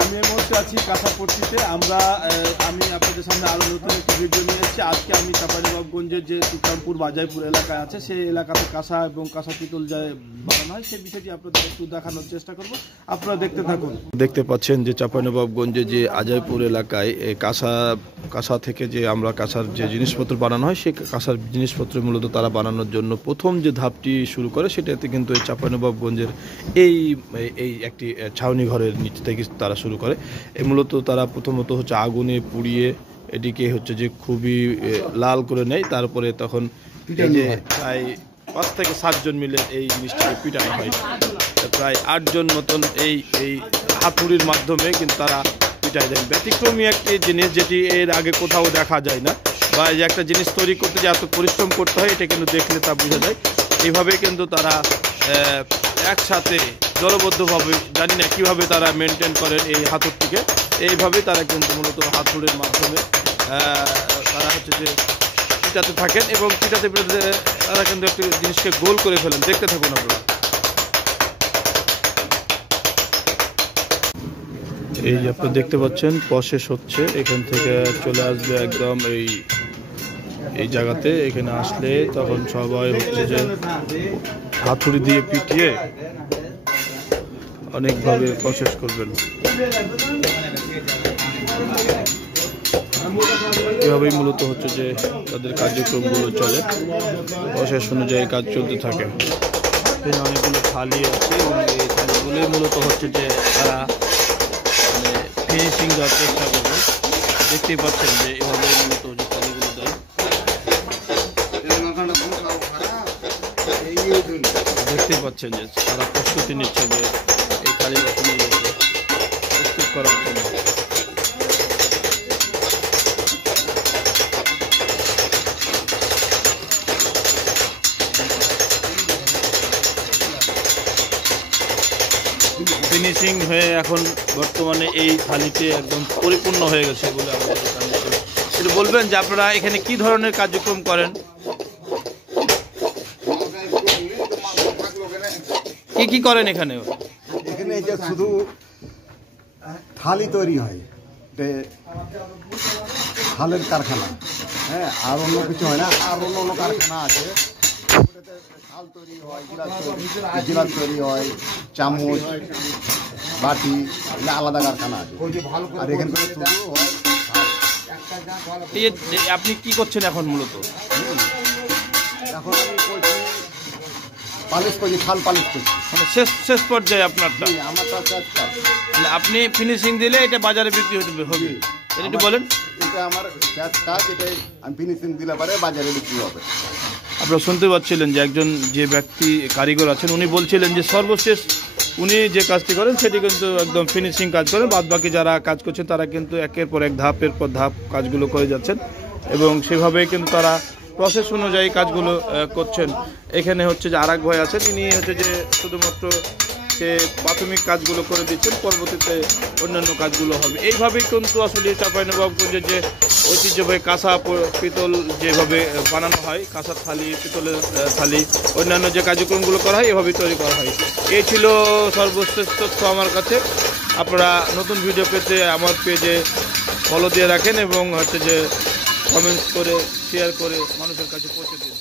আমি এই মুহূর্তে আছি কাঁসাপট্টিতে। আমি আপনাদের সামনে আরও নতুন একটি ভিডিও নিয়ে এসেছি। আজকে আমি চাঁপাইনবাবগঞ্জের যে তুকামপুর বাজাইপুর এলাকায় আছে, সেই এলাকাতে কাঁসা এবং কাঁসা পিতল যায় বানানো হয়, সেই বিষয়টি আপনাদের একটু দেখানোর চেষ্টা করব। আপনারা দেখতে থাকুন। দেখতে পাচ্ছেন যে চাঁপাইনবাবগঞ্জে যে আজাইপুর এলাকায় কাঁসা থেকে যে আমরা কাঁসার যে জিনিসপত্র বানানো হয়, সেই কাঁসার জিনিসপত্র মূলত তারা বানানোর জন্য প্রথম যে ধাপটি শুরু করে, সেটাতে কিন্তু এই চাঁপাইনবাবগঞ্জের এই একটি ছাউনি ঘরের নিচ থেকে তারা শুরু করে। মূলত তারা প্রথমত হচ্ছে আগুনে পুড়িয়ে এটিকে হচ্ছে যে খুবই লাল করে নেয়। তারপরে তখন প্রায় 5 থেকে 7 জন মিলে এই জিনিসটাকে পিটানো হয়। প্রায় 8 জন মতন এই হাতুড়ির মাধ্যমে কিন্তু তারা পিটাই দেন। ব্যতিক্রমী একটি জিনিস, যেটি এর আগে কোথাও দেখা যায় না, বা এই যে একটা জিনিস তৈরি করতে যে এত পরিশ্রম করতে হয়, এটা কিন্তু দেখলে তা বোঝা যায়। এইভাবে কিন্তু তারা একসাথে দলবদ্ধভাবে, জানি না কীভাবে তারা মেনটেন করেন এই হাতুড়টিকে, এইভাবেই তারা কিন্তু মূলত হাতুড়ির মাধ্যমে তারা হচ্ছে যে পিটাতে থাকেন এবং পিটাতে তারা কিন্তু একটি জিনিসকে গোল করে ফেলেন। দেখতে থাকুন আপনারা। এই যে আপনারা দেখতে পাচ্ছেন প্রসেস হচ্ছে, এখান থেকে চলে আসবে একদম এই জায়গাতে। এখানে আসলে তখন সবাই হচ্ছে যে হাতুড়ি দিয়ে পিটিয়ে অনেকভাবে প্রসেস করবেন। এভাবেই মূলত হচ্ছে যে তাদের কার্যক্রমগুলো চলে, প্রসেস অনুযায়ী কাজ চলতে থাকে। এখানে অনেকগুলো থালি আছে এবং এই থালিগুলোই মূলত হচ্ছে যে তারা ফিনিশিং দেওয়ার চেষ্টা করবে। দেখতেই পাচ্ছেন যে এভাবে মূলত যে থালিগুলো দেয়। দেখতেই পাচ্ছেন যে তারা প্রস্তুতি নিচ্ছে যে এই থালি রকমগুলোকে প্রস্তুত করার জন্য। ফিনিশিং হয়ে এখন বর্তমানে এই থালিতে একদম পরিপূর্ণ হয়ে গেছে বলে আমাদের এখানে। একটু বলবেন যে আপনারা এখানে কি ধরনের কার্যক্রম করেন, কি করেন এখানে? এখানে যে শুধু থালি তৈরি হয়, থালের কারখানা, হ্যাঁ, আর অন্য কিছু হয় না। আর অন্য কারখানা আছে, থাল তৈরি হয়, গিলাস তৈরি হয়, চামচ, বাটি, আলাদা কারখানা আছে। আর এখান থেকে শুধু হয়। আপনি কি করছেন এখন মূলত? এখন আমি করছি পালিশ করছি, থাল পালিশ করছি। মানে শেষ পর্যায়ে আপনারটা? আমারটা কাজ। আপনি ফিনিশিং দিলে এটা বাজারে বিক্রি হবে, এটা একটু বলেন। এটা আমার কাজ, এটাই আমি ফিনিশিং দিলে পরে বাজারে বিক্রি হবে। আপনারা শুনতে পাচ্ছিলেন যে একজন যে ব্যক্তি কারিগর আছেন, উনি বলছিলেন যে সর্বশেষ উনি যে কাজটি করেন সেটি কিন্তু একদম ফিনিশিং কাজ করেন। বাদ বাকি যারা কাজ করছেন তারা কিন্তু একের পর এক ধাপের পর ধাপ কাজগুলো করে যাচ্ছেন এবং সেভাবেই কিন্তু তারা প্রসেস অনুযায়ী কাজগুলো করছেন। এখানে হচ্ছে যে আরেক ভাই আছেন, তিনি হচ্ছে যে শুধুমাত্র সে প্রাথমিক কাজগুলো করে দিচ্ছেন, পরবর্তীতে অন্যান্য কাজগুলো হবে। এইভাবেই কিন্তু আসলে চাঁপাইনবাবগঞ্জের যে ঐতিহ্যবাহী কাঁসা পিতল যেভাবে বানানো হয়, কাঁসার থালি, পিতলের থালি, অন্যান্য যে কার্যক্রমগুলো করা হয়, এভাবেই তৈরি করা হয়। এই ছিল সর্বশেষ তথ্য আমার কাছে। আপনারা নতুন ভিডিও পেতে আমার পেজে ফলো দিয়ে রাখেন এবং হচ্ছে যে কমেন্টস করে শেয়ার করে মানুষের কাছে পৌঁছে দিন।